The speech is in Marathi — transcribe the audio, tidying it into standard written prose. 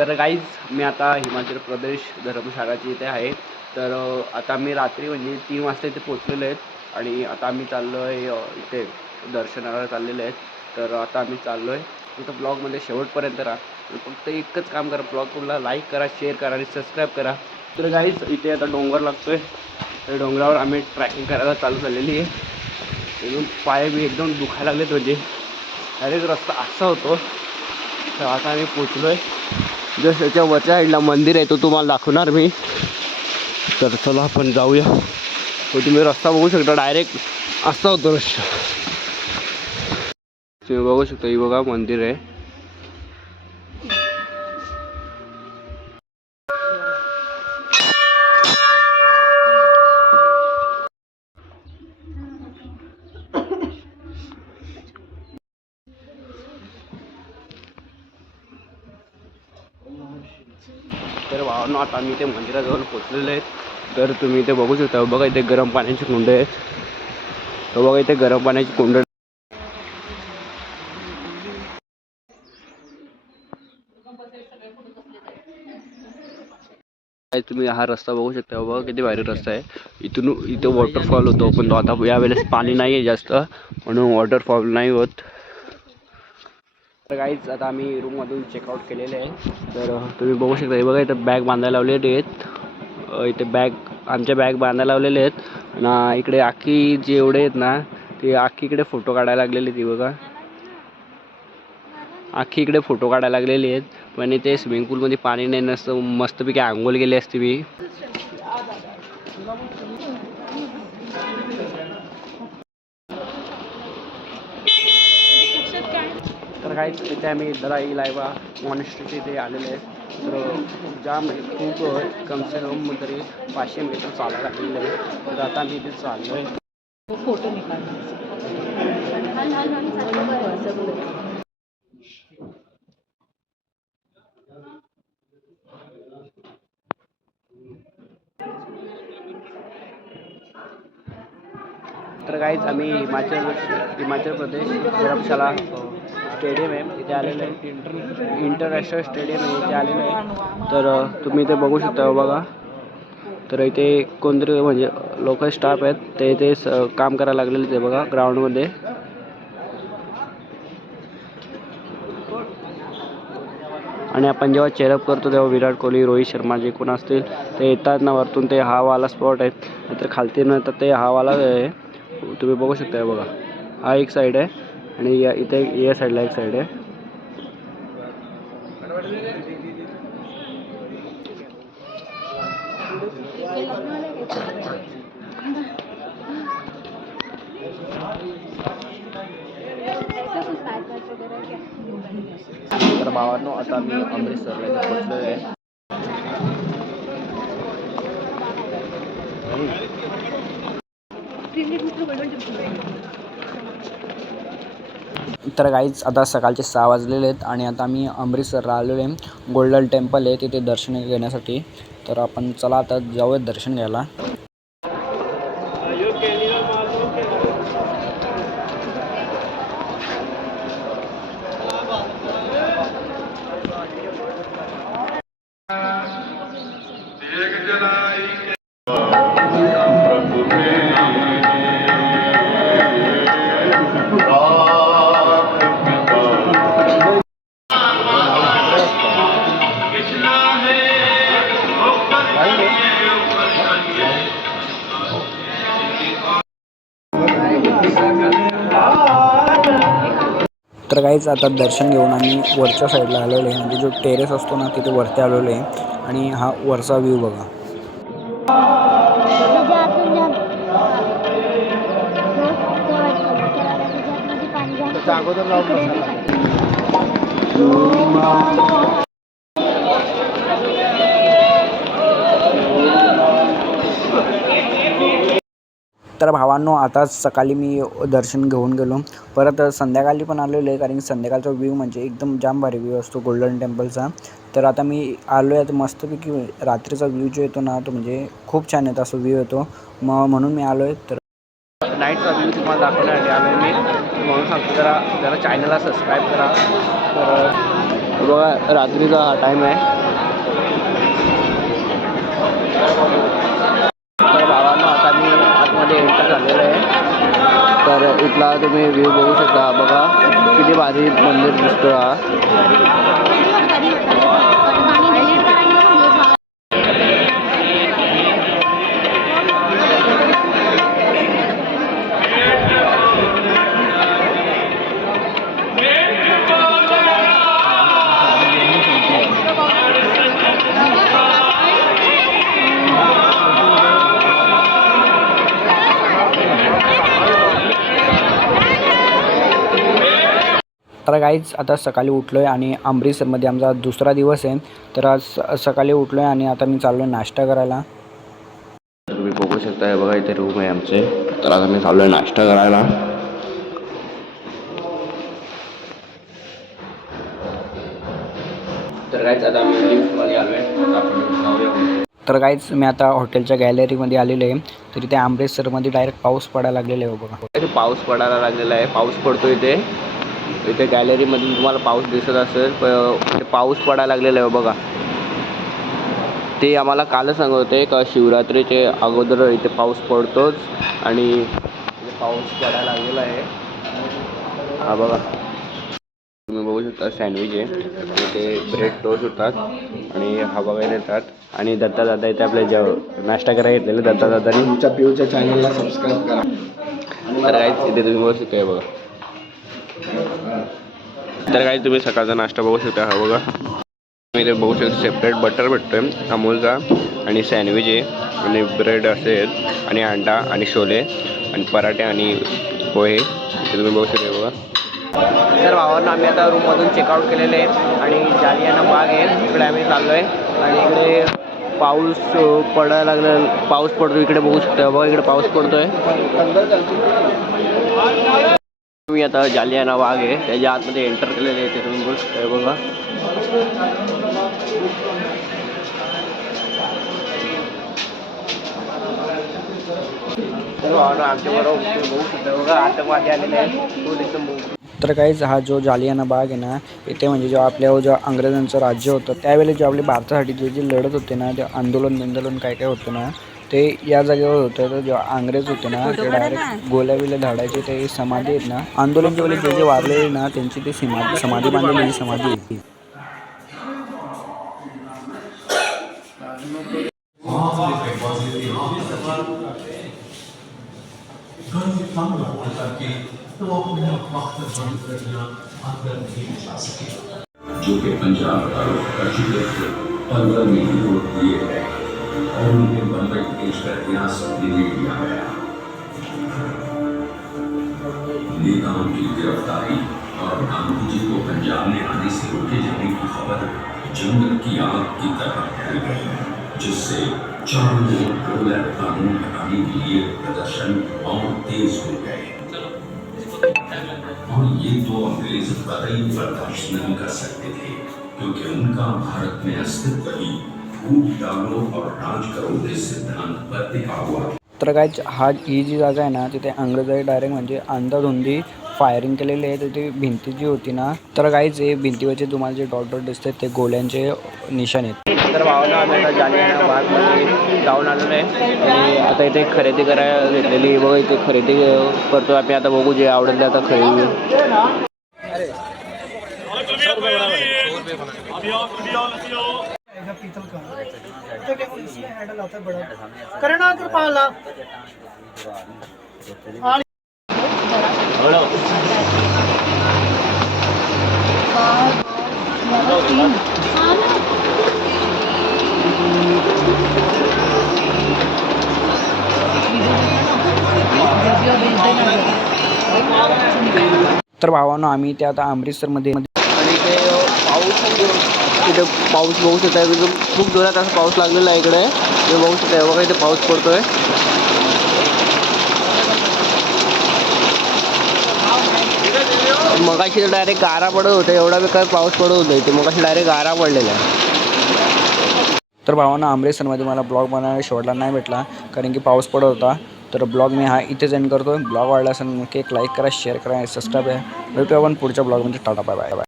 तर गाईज मी आता हिमाचल प्रदेश धर्मशाळाची इथे आहे. तर आता मी रात्री म्हणजे 3 वाजता इथे पोचलेलो आहेत आणि आता आम्ही चाललो आहे इथे दर्शनाला चाललेलो आहेत. तर आता आम्ही चाललो आहे इथं. ब्लॉगमध्ये शेवटपर्यंत राहा. फक्त एकच काम करा, ब्लॉगला लाईक करा, शेअर करा आणि सबस्क्राईब करा. तर गाईज इथे आता डोंगर लागतो आहे. तर डोंगरावर आम्ही ट्रॅकिंग करायला चालू झालेली आहे. एकदम पाय बी एकदम दुखायला लागलेत, म्हणजे डायरेक्ट रस्ता असा होतो. तर आता आम्ही पोचलो आहे. जस्ट त्याच्या वरच्या साईडला मंदिर आहे, तो तुम्हाला दाखवणार मी. तर चला आपण जाऊया. तो तुम्ही रस्ता बघू शकता, डायरेक्ट असा होतो रस्ता. तुम्ही बघू शकता, ही बघा मंदिर आहे. तर भावांनो, आता आम्ही ते मंदिराजवळ पोचलेले आहेत. तर तुम्ही इथे बघू शकता, बघा इथे गरम पाण्याची कुंड आहेत. तर बघा इथे गरम पाण्याची कुंड. तुम्ही हा रस्ता बघू शकता, बघा किती भारी रस्ता आहे. इथे वॉटरफॉल होतो, पण तो आता यावेळेस पाणी नाही आहे जास्त, म्हणून वॉटरफॉल नाही होत. तर गाईज आता आम्ही रूममधून चेकआउट केलेले आहे. तर तुम्ही बघू शकता, हे बघा इथं बॅग बांधायला लावलेले आहेत. इथे आमच्या बॅग बांधायला लावलेले आहेत ना. इकडे आखी जे एवढे आहेत ना, ते आखी इकडे फोटो काढायला लागलेले. ती बघा आखी इकडे फोटो काढायला लागलेले आहेत. पण इथे स्विमिंग पूलमध्ये पाणी नाही नसतं, मस्तपैकी आंघोळ गेली असते मी. तर काहीच इथे आम्ही दलाई लायवा मॉनेस्ट्रीचे इथे आलेले आहे. तर जाम खूप कमसे कम तरी 500 मीटर चालायला लागलेलं आहे. तर आता आम्ही इथे चाललो आहे. फोटो निकालना. तर काहीच आम्ही हिमाचल प्रदेश धर्मशाला स्टेडियम आहे इथे आलेलं आहे. इंटरनॅशनल स्टेडियम आहे इथे आलेलं आहे. तर तुम्ही इथे बघू शकता बघा. तर इथे कोणतरी म्हणजे लोकल स्टाफ आहेत, ते इथे काम करायला लागलेले ते बघा ग्राउंडमध्ये. आणि आपण जेव्हा चेअरअप करतो तेव्हा विराट कोहली, रोहित शर्मा जे कोण असतील ते येतात ना वरतून. ते हा वाला स्पॉट आहे, नाहीतर खालती नंतर ते हा वाला आहे. तुम्ही बघू शकता बघा, हा एक साईड आहे आणि इथे या साईडला एक साईड आहे. तर भावांनो, आता मी अमृतसरला इथे पोचलेलो आहे. तर गाईच आता सकाळचे 6 वाजलेले आहेत आणि आता आम्ही अमृतसरला आलेलो आहे. गोल्डन टेम्पल आहे तिथे दर्शन घेण्यासाठी. तर आपण चला आता जाऊयात दर्शन घ्यायला. तर काहीच आता दर्शन घेऊन आम्ही वरच्या साईडला आलेलो आहे, म्हणजे जो टेरेस असतो ना तिथे वरती आलेलो आहे. आणि हा वरचा व्ह्यू बघा. तर भावांनो, आता सकाळी मी दर्शन घेऊन गेलो, परत संध्याकाळी पण आलेलो आहे, कारण की संध्याकाळचा व्ह्यू म्हणजे एकदम जाम भारी व्ह्यू असतो गोल्डन टेम्पलचा. तर आता मी आलो आहे, तर मस्तपैकी रात्रीचा व्ह्यू जो येतो ना तो म्हणजे खूप छान येतो, असं व्ह्यू येतो. म्हणून मी आलो आहे. तर नाईटचा व्ह्यू तुम्हाला दाखवण्यासाठी आलो मी, म्हणून सांगतो जरा चॅनलला सबस्क्राईब करा. तर बघा रात्रीचा हा टाईम आहे. तर भावांनो आता मी आतमध्ये एंटर झालेलं आहे. तर इथला तुम्ही व्ह्यू बघू शकता. बघा किती भारी मंदिर दिसतो हा. तर गाईज आता सकाळी उठलो आहे आणि अमृतसरमध्ये आमचा दुसरा दिवस आहे. तर आज सकाळी उठलो आहे आणि आता मी चाललो आहे नाश्ता करायला. तुम्ही बघू शकता. बघा इथे रूम आहे आमचे. तर आता मी चाललो आहे नाश्ता करायला. तर गाईज आता मी लिफ्टमध्ये आलो आहे. आपण जाऊया. तर गाईज मी आता हॉटेलच्या गॅलरीमध्ये आलेलो आहे. तर इथे अमृतसरमध्ये डायरेक्ट पाऊस पडायला लागलेला आहे. बघा इथे पाऊस पडायला लागलेला आहे. पाऊस पडतो इथे. इथे गॅलरीमधून तुम्हाला पाऊस दिसत असेल. पाऊस पडायला लागलेला आहे बघा. ते आम्हाला कालच सांगत होते का शिवरात्रीचे अगोदर इथे पाऊस पडतोच आणि इथे पाऊस पडायला लागलेला आहे. हा बघा तुम्ही बघू शकता सँडविच आहे. इथे ब्रेड टोस्ट होतात आणि हा बघायला येतात. आणि दत्ता दादा इथे आपल्या नाश्ता करायला घेतलेले. दत्ता दादानी तुमच्या पिऊच्या चॅनलला सबस्क्राईब करा. तर काय इथे तुम्ही बघू शकता. बघा तर काय तुम्ही सकाळचा नाश्ता बघू शकता. हा बघा मी इथे बघू शकता सेपरेट बटर भेटतोय अमूलचा आणि सँडविच आहे आणि ब्रेड असेल आणि अंडा आणि छोले आणि पराठे आणि पोहे इथे तुम्ही बघू शकता. बघा तर भावांना आम्ही आता रूममधून चेकआउट केलेले आहे आणि जालियाना बाग आहे इकडे आम्ही चाललो आहे. आणि इकडे पाऊस पडायला लागला. पाऊस पडतो इकडे बघू शकता. बघा इकडे पाऊस पडतोय. तुम्ही आता जालियाना बाग आहे त्याच्या आतमध्ये एंटर केलेले आहे. ते तुम्ही बघू शकता. बघा आमच्या बरोबर बघू शकता. बघा आतंकवादी आलेले आहेत. तर गाईज हा जो जालियाना बाग आहे ना, इथे म्हणजे जेव्हा जेव्हा अंग्रेजांचं राज्य होतं त्यावेळेला जे आपल्या भारतासाठी जे लढत होते ना, ते आंदोलन काय होतं ना, ते या जागेवर होतं. तर जेव्हा अंग्रेज होते ना ते डायरेक्ट गोल्याबिल्या झाडायचे ते समाधी आहेत ना, आंदोलनच्या वेळी जे वारलेले ना त्यांची ते समाधी बांधलेली समाधी होती. जो कि पंजाब कर चुके थे 15 मिलियन वोट दिए गए और उन्हें बम्बई देश का इतिहास लिख दिया गया. नेताओं की गिरफ्तारी और गांधी जी को पंजाब में आने से रोके जाने की खबर जंगल की आग की तरह फैल गई, जिससे चारों ओर गोला कानून हटाने के लिए प्रदर्शन और तेज हो गए. और ये तो अंग्रेज कतई बर्दाश्त नहीं कर सकते थे, क्योंकि उनका भारत में अस्तित्व ही फूट डालो और राज करो के सिद्धांत पर टिका हुआ. तर गाईज ही जी जागा आहे ना तिथे अंग्रेजांनी डायरेक्ट म्हणजे अंधाधुंदी फायरिंग केलेली आहे. तिथे भिंती जी होती ना, तर गाईज हे भिंतीवरचे तुम्हाला जे डॉट दिसतात ते गोल्यांचे निशाण आहेत. तर भावना आम्ही आता जालियाना बागमध्ये जाऊन आलेलो आहे आणि आता इथे खरेदी करायला घेतलेली. बघा इथे खरेदी करतो आम्ही. आता बघू जे आवडेल ते आता खरेदी. तर भावांनो आम्ही ते आता अमृतसरमध्ये आणि इथे पाऊस बघू शकता. खूप जोरात असा पाऊस लागलेला आहे इकडे. ते बघू शकता. बघा इथे पाऊस पडतोय. मगाशी डायरेक्ट गारा पडत होते. एवढा बेकार पाऊस पडत होता इथे. मगाशी डायरेक्ट गारा पडलेला आहे. तर भावांनो अमृतसरमध्ये मला ब्लॉग बनायला शेवटला नाही भेटला कारण की पाऊस पडत होता. तर ब्लॉग मी हा इथेच एंड करतो. ब्लॉग आवडला असेल नक्की एक लाईक करा, शेअर करा आणि सबस्क्राईब आहे. भेटूया आपण पुढच्या ब्लॉगमध्ये. Tata bye bye.